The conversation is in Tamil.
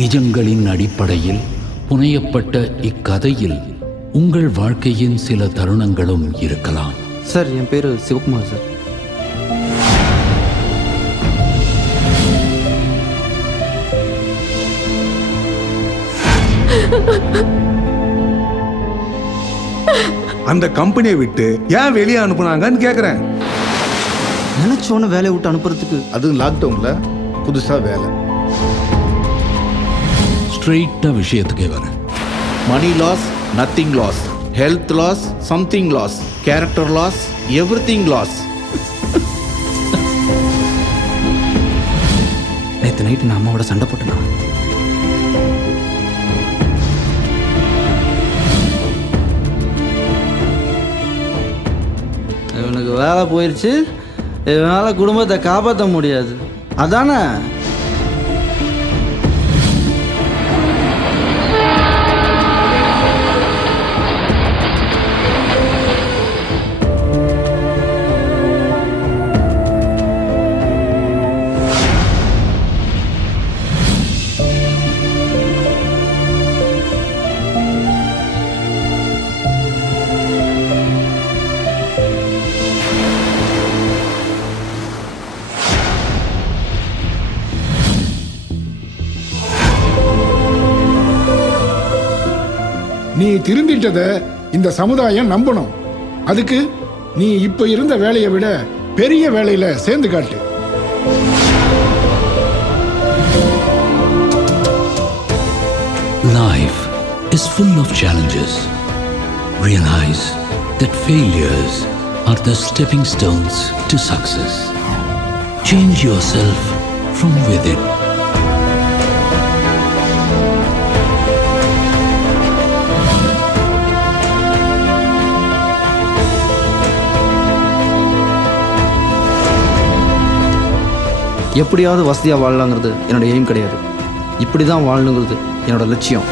நிஜங்களின் அடிப்படையில் புனையப்பட்ட இக்கதையில் உங்கள் வாழ்க்கையின் சில தருணங்களும் இருக்கலாம். சார், என் பேர் சிவகுமார் சார். அந்த கம்பெனியை விட்டு ஏன் வெளியே அனுப்புனாங்கன்னு கேட்குறேன். நினைச்சோன்னு வேலையை விட்டு அனுப்புறதுக்கு அதுவும் லாக்டவுன்ல புதுசா வேலை. ஸ்ட்ரெயிட்டா விஷயத்துக்கே வரேன். Money loss, nothing loss, health loss, something loss, character loss, everything loss. நேற்று நைட்டு நான் அம்மாவோட சண்டை போட்டேனா? இவனுக்கு வேலை போயிடுச்சு, இவனால் குடும்பத்தை காப்பாற்ற முடியாது, அதானே? நீ திருந்திட்டத இந்த சமுதாயம் நம்பணும். அதுக்கு நீ இப்ப இருந்த வேலையை விட பெரிய வேலையில சேர்ந்து காட்டு. Life is full of challenges. Realize that failures are the stepping stones to success. Change yourself from within. எப்படியாவது வசதியாக வாழலாங்கிறது என்னோட எய்ம் கிடையாது. இப்படி தான் வாழணுங்கிறது என்னோட லட்சியம்.